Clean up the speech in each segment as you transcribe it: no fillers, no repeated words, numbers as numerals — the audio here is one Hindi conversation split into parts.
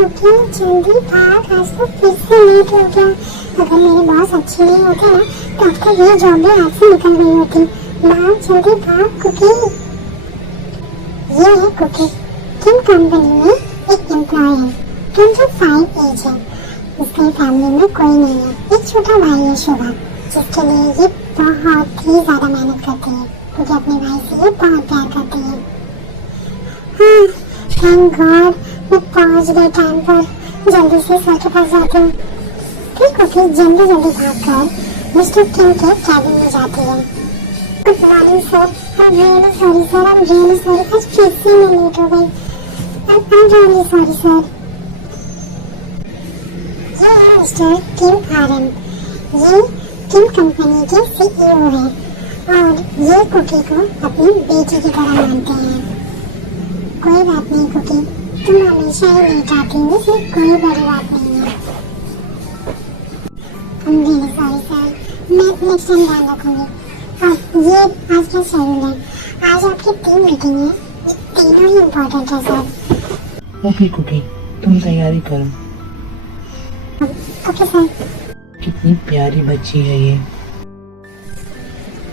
कुकी जल्दी भाग, आज तो फिर से लेट हो गया। अगर मेरे बॉस अच्छे नहीं होते ना तो अब तक ये जॉब भी हाथ से निकल गई होती। भाग जल्दी भाग कुकी। ये है कुकी, किम कंपनी में एक एम्प्लॉय है। 25 एज है। इसकी फैमिली में कोई नहीं है। एक छोटा भाई है शुभा, जिसके लिए ये बहुत ही ज्यादा मेहनत करती है, क्योंकि अपने भाई से ये बहुत प्यार करती है। हाँ, थैंक गॉड मैं पहुंच गई टाइम पर। जल्दी से सर के पास जाती हूँ। फिर कुकी जल्दी जल्दी भागकर मिस्टर किम के कैबिन में जाती है। Good morning sir, I am really sorry sir, I am really sorry, आज फिर से मैं लेट हो गई। I am really sorry sir. ये है मिस्टर किम आरएम, ये किम कंपनी के सीईओ है और ये कुकी को अपनी बेटी की तरह मानते हैं। कोई बात नहीं कुकी, तुम हमेशा ही लेट आती हो, इसमें कोई बड़ी बात नहीं है। I'm really sorry सर, मैं नेक्स्ट टाइम ध्यान रखूंगी। और ये आज का शेड्यूल है, आज आपकी 3 मीटिंग है, ये तीनों ही इम्पोर्टेंट है सर। ओके कुकी, तुम तैयारी करो। Okay sir. कितनी प्यारी बच्ची है ये।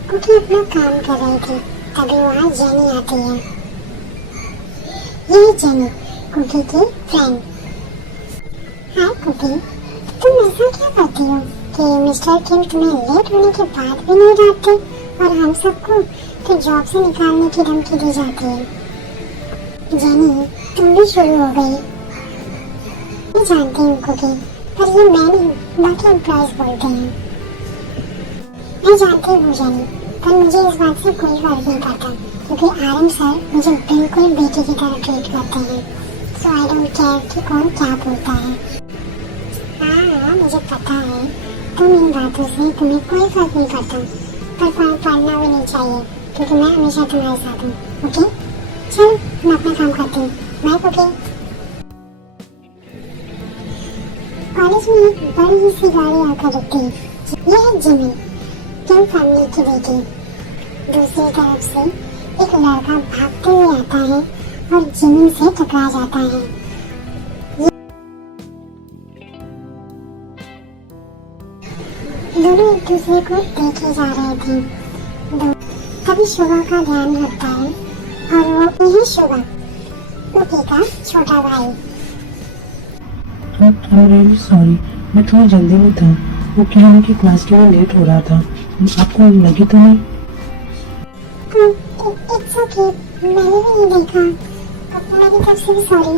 कुकी अपना काम कर रही थी, तभी वहाँ जेनी आती है। ये जेनी कुकी की फ्रेंड। हाय कुकी, तुम ऐसा क्या करती हो कि मिस्टर किम तुम्हें लेट होने के बाद भी नहीं डांटते और हम सबको तो जॉब से निकालने की धमकी दी जाती है। जेनी, तुम भी शुरू हो गई। मैं जानती हूँ कुकी, पर ये मैं नहीं, बाकी एम्प्लॉयज बोलते हैं। मैं जानती हूँ जेनी, पर मुझे इस बात से कोई फर्क नहीं पड़ता, क्योंकि आरएम सर मुझे बिल्कुल बेटी की तरह ट्रीट करते हैं। सो आई डोंट केयर कि कौन क्या बोलता है। हाँ, मुझे पता है तुम इन बातों से तुम्हें कोई फर्क नहीं पड़ता, पर पढ़ना भी नहीं चाहिए, क्योंकि मैं हमेशा तुम्हारे साथ हूँ। ओके, चल मैं अपना काम करती हूँ। Bye cookie. कॉलेज में एक बड़ी सी गाड़ी आकर रुकती है। यह है जिमी, किम फैमिली की बेटी। दूसरी तरफ से एक लड़का भागते हुए आता है और जिमी से टकरा जाता है। दोनों एक दूसरे को देखे जा रहे थे। तभी शुभा का ध्यान हटता है और वो है शुभा, कुकी का छोटा भाई। I'm really sorry, मैं थोड़ा जल्दी में था। वो क्या है कि क्लास के लिए लेट हो रहा था। आपको लगी तो नहीं? इट्स ओके, मैंने भी नहीं देखा। मेरी तरफ से भी सॉरी।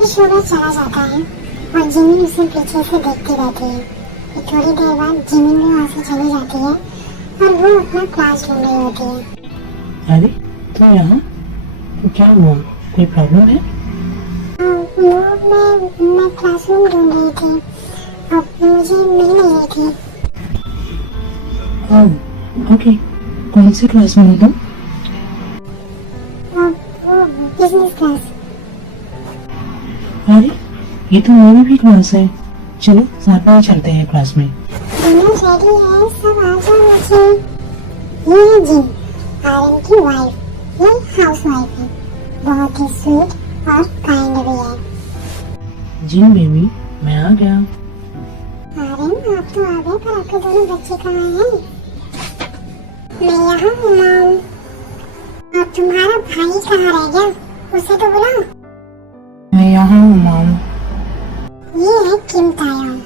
ये शोभा चला जाता है और जिमिन उसे पीछे से देखती रहती है। थोड़ी देर बाद जिमिन भी वहाँ से चली जाती है और वो अपना क्लास ढूंढ रही होती है। अरे तुम यहाँ? तो क्या हुआ, कोई प्रॉब्लम है? मैं क्लासरूम ढूंढ रही थी, अब मुझे मिल नहीं रही थी। ओके, कौन सी क्लास में हो तुम? वो बिजनेस क्लास। अरे ये तो मेरी भी क्लास है। चलो साथ में चलते हैं क्लास में। दोनों रेडी है, सब आ जाओ नीचे। ये है जिम, आरएम की वाइफ। ये हाउस वाइफ है, बहुत ही स्वीट और काइंड भी है। जी बेबी, मैं आ गया। आरएम आप तो आ गए, पर आपके दोनों बच्चे कहाँ हैं? मैं यहाँ हूँ मॉम। और तुम्हारा भाई कहाँ रह गया? उसे तो बुलाओ। मैं यहाँ हूँ मॉम। ये है किम तायोंग,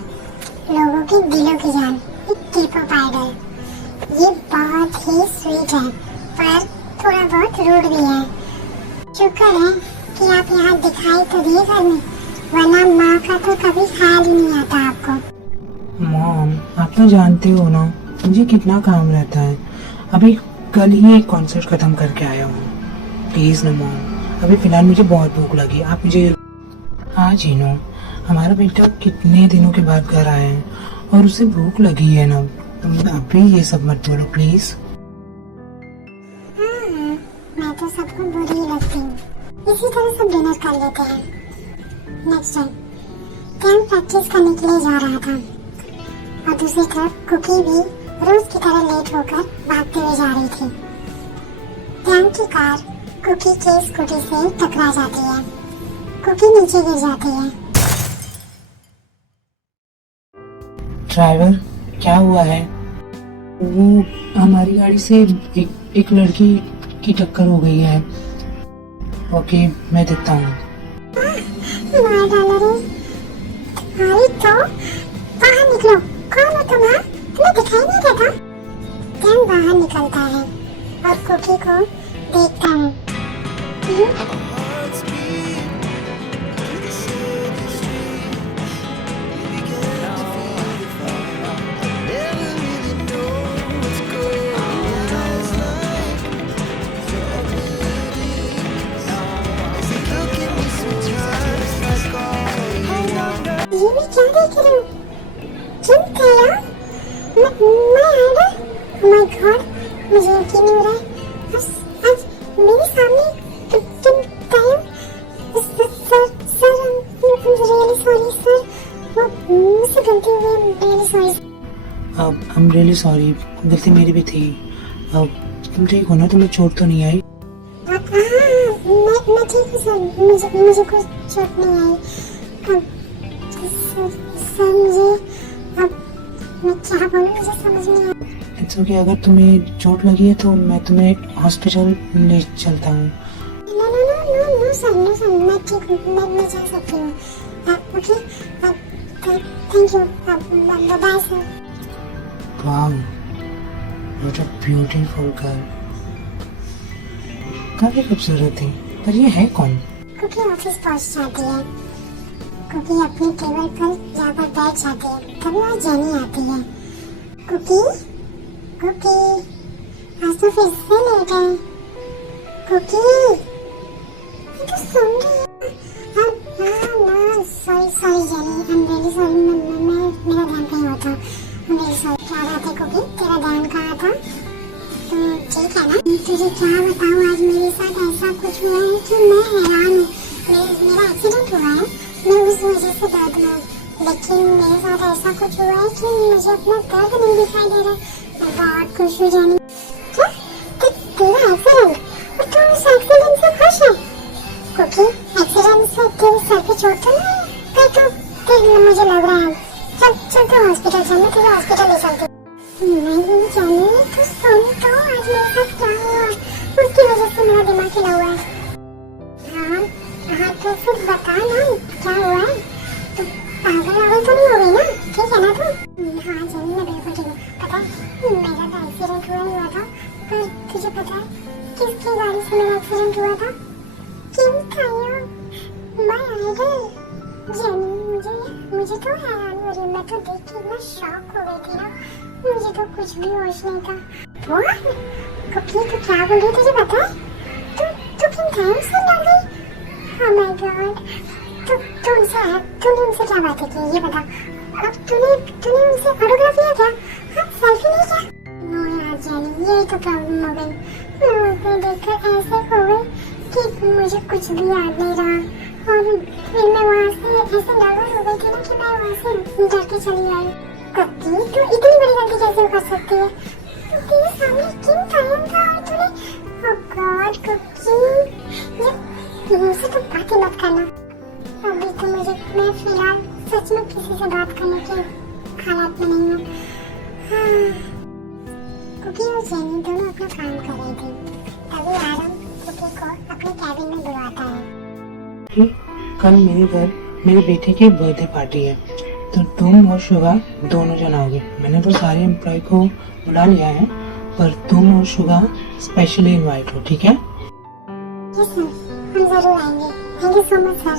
लोगों के दिलों की जान, एक के-पॉप आइडल। ये बहुत ही स्वीट है, पर थोड़ा बहुत रूड भी है। शुक्र है कि आप यहाँ दिखाई तो दिए घर में, वरना माँ का तो कभी ख्याल ही नहीं आता आपको। मॉम आप तो जानते हो ना मुझे कितना काम रहता है। अभी कल ही एक कॉन्सर्ट खत्म करके आया हूँ। प्लीज ना मॉम, अभी फिलहाल मुझे बहुत भूख लगी, आप मुझे। हाँ जीनो, हमारा बेटा कितने दिनों के बाद घर आया है और उसे भूख लगी है ना। तुम अभी ये सब मत बोलो प्लीज। हाँ, मैं तो सबको बुरी ही लगती हूँ। इसी तरह सब डिनर कर लेते हैं नेक्स्ट टाइम। कैम प्रैक्टिस करने के लिए जा रहा था और दूसरी तरफ कुकी भी रोज की तरह लेट होकर भागते हुए जा रही थी। कैम की कार कुकी की स्कूटी से टकरा जाती है। कुकी नीचे गिर जाती है। ड्राइवर, क्या हुआ है? वो हमारी गाड़ी से एक लड़की की टक्कर हो गई है। ओके, मैं देखता हूँ। मार डाला रे। अरे तो बाहर निकलो। कौन हो तुम? तुम्हें दिखाई नहीं देता? जैन बाहर निकलता है और कुकी को देखता है। ये मैं क्या देख रही हूँ? तुम थे यार? मैं आइडा? Oh my God, मुझे यकीन नहीं हो रहा है। आज मेरे सामने तुम थे? Sir, I'm really sorry sir। वो मुझसे गलती हो गई। I'm really sorry। I'm really sorry, गलती मेरी भी थी। अब तुम ठीक हो ना? तुम्हें चोट तो नहीं आई? हाँ, मैं ठीक हूँ सर। मुझे कुछ चोट नहीं आई। सर मुझे अब मैं क्या बोलूं, मुझे समझ नहीं आ रहा। इट्स ओके, अगर तुम्हें चोट लगी है तो मैं तुम्हें हॉस्पिटल ले चलता हूँ। नो सर, मैं ठीक हूँ। मैं जा सकती हूँ। Okay, thank you. Bye sir. Wow, what a beautiful girl. काफी खूबसूरत थी, पर ये है कौन? कुकी ऑफिस पहुंच जाती है। कुकी अपनी टेबल पर जाकर बैठ जाती है। तभी वहाँ जेनी आती है। कुकी, आज तो फिर से लेट है। कुकी, मैं तो सो रही हूँ। Sorry jenny, I am really sorry. मेरा ध्यान कहीं और था। I'm really sorry। क्या बात है कुकी, तेरा ध्यान कहाँ था? तो ठीक है ना? तुझे क्या बताऊँ, आज मेरे साथ ऐसा कुछ हुआ है कि मैं हैरान हूँ। मेरा एक्सीडेंट हुआ है, मैं उस वजह से दर्द में हूँ। लेकिन मेरे साथ ऐसा कुछ हुआ है कि मुझे अपना दर्द नहीं दिखाई दे रहा। मैं बहुत खुश हूँ जानी। क्या? तेरा एक्सीडेंट? और तू उस एक्सीडेंट से खुश है? क्योंकि एक्सीडेंट से तेरे सर पे चोट तो नहीं है? मुझे लग रहा है। चल तो हॉस्पिटल चल, मैं तुझे हॉस्पिटल ले चलती हूँ। नहीं जानी, तू सुन तो आज मेरे साथ क्या हुआ, उसकी वजह से मेरा दिमाग हिला हुआ है। हाँ तो फिर बता ना क्या हुआ है। तो पागल तो नहीं हो गई ना? ठीक है ना तू? हाँ जानी, मैं बिल्कुल ठीक हूँ। पता है मेरा तो एक्सीडेंट हुआ था, पर तुझे पता है किसकी गाड़ी से मेरा एक्सीडेंट हुआ था? किम थायो, माय आइडल। जानी, मुझे तो हैरानी हो रही है। मैं तो देख के इतना शॉक हो गई थी ना, मुझे तो कुछ भी होश नहीं था। What? कुकी, तू क्या बोल रही है? तुझे पता है? तू किम थायो से लड़ गई? Oh my God। तूने उनसे क्या बातें की, ये बता। अब तूने उनसे ऑटोग्राफ लिया क्या? हाँ, सेल्फी नहीं किया? नो यार जानी, यही तो प्रॉब्लम हो गई। मैं उसे देखकर ऐसे हो गई कि मुझे कुछ भी याद नहीं रहा। और फिर मैं वहाँ से ऐसे नर्वस हो गई थी ना कि मैं वहाँ से डर के चली आई। कुकी, तू इतनी बड़ी गलती कैसे कर सकती है? तेरे सामने किम थायो था और तूने, ओह गॉड कुकी, ये मुझसे तो बातें मत करना। अभी तो मैं फिलहाल सच में किसी से बात करने के हालात में नहीं हूँ। कुकी और जेनी दोनों अपना काम कर रही थी। तभी आरम कुकी को अपने कैबिन में बुलाता है। कल मेरे घर मेरे बेटे की बर्थडे पार्टी है, तो तुम और शुगा दोनों जन आओगे। मैंने तो सारे एम्प्लॉय को बुला लिया है, पर तुम और शुगा स्पेशली इनवाइट हो, ठीक है? यस सर, हम जरूर आएंगे। Thank you so much sir.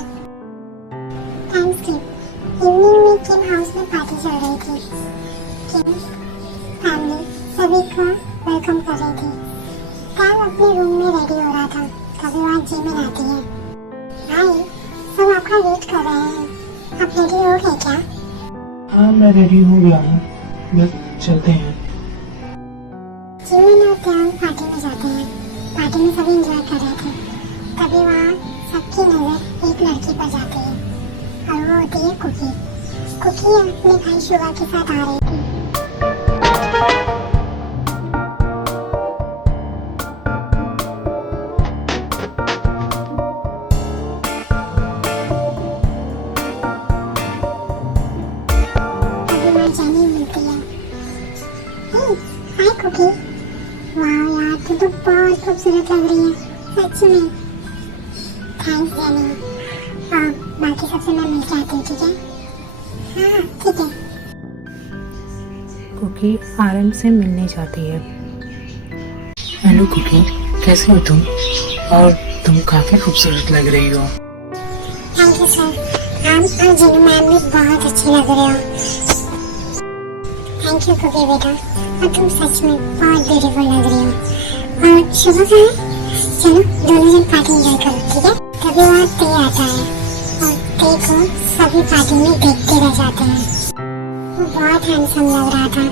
Thanks Kim. Evening में किम हाउस में पार्टी चल रही थी। किम फैमिली सभी को वेलकम कर रही थी। कैम अपने रूम में रेडी हो रहा था, तभी वहाँ जिमिन आती है। हाय, सब आपका वेट कर रहे हैं। आप रेडी हो गए क्या? हाँ, मैं रेडी हो गया हूँ, बस चलते हैं। जिमिन और त्यान पार्टी में जाते हैं। पार्टी में सभी एंजॉय कर रहे थे। तभी वहाँ सबकी नजर एक लड़की पर जाती है और वो होती है कुकी। कुकी अपने भाई शुगा के साथ आ रही थी। कुकी। वाह यार, तू तो बहुत खूबसूरत लग रही है, सच में। Thanks jenny. और बाकी सबसे मैं मिल के आती हूँ, ठीक है? हाँ ठीक है। कुकी आरएम से मिलने जाती है। हेलो कुकी, कैसे हो तुम? और तुम काफी खूबसूरत लग रही हो। Thank you sir. आप और जेनू मैम भी बहुत अच्छी लग रहे हो। थैंक यू कुकी बेटा, और तुम सच में बहुत ब्यूटीफुल लग रही हो। और शुभ कहाँ है? चलो दोनों जन पार्टी एंजॉय करो, ठीक है? तभी वहाँ ते आता है और ते को सभी पार्टी में देखते रह जाते हैं। वो बहुत हैंडसम लग रहा था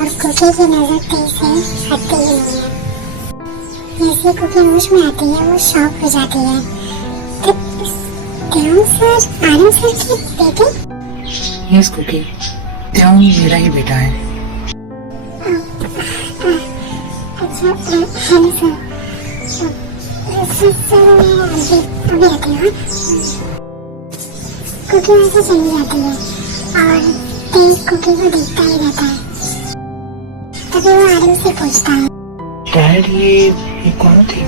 और कुकी की नजर ते से हटती ही नहीं है। जैसे कुकी होश में आती है वो शॉक हो जाती है। त्योंग सर, आरएम सर की बेटी? यस कुकी, त्योंग मेरा ही बेटा है। अच्छा, हेलो सर। सर मैं अभी आती हूँ। कुकी वहाँ से चली जाती है और तेज कुकी को देखता ही रहता है। तभी वो आरएम से पूछता है, डैड ये कौन थी?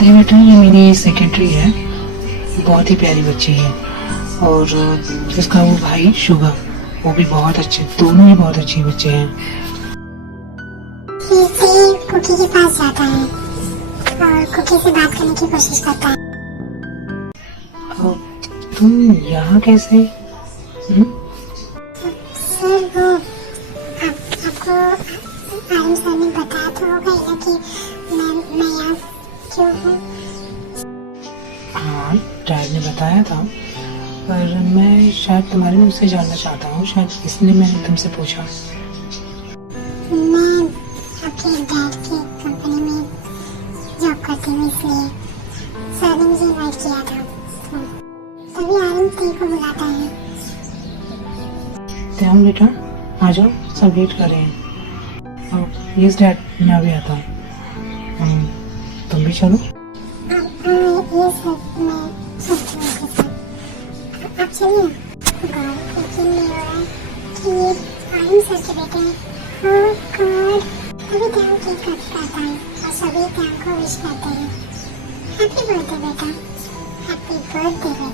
बेटा ये मेरी सेक्रेटरी है, बहुत ही प्यारी बच्ची है। और इसका वो भाई शुगा, वो भी बहुत अच्छे, दोनों ही बहुत अच्छे बच्चे हैं। फिर ते कुकी के पास जाता है और कुकी से बात करने की कोशिश करता है। और तुम यहाँ कैसे? सर वो आपको आरएम सर ने बताया तो होगा ही ना कि मैं यहाँ क्यों हूँ। हाँ, डैड ने बताया था, पर मैं शायद तुम्हारे मुँह से जानना चाहता हूँ, शायद इसलिए मैंने तुमसे पूछा। मैं आपके डैड की कंपनी में जॉब करती हूँ, इसलिए सर ने मुझे इनवाइट किया था। तभी आरएम ते को बुलाता है। त्याम बेटा आ जाओ, सब वेट कर रहे हैं। यस डैड, मैं अभी आता हूँ। तुम भी चलो। ये सर, मैं सोचती हूँ आपके साथ। आप चलिए ना। गॉड, यकीन नहीं हो रहा है कि ये आरएम सर के बेटे हैं। ओह गॉड। तभी त्याम केक कट करता है और सभी त्याम को विश करते हैं। हैप्पी बर्थडे बेटा, हैप्पी बर्थडे।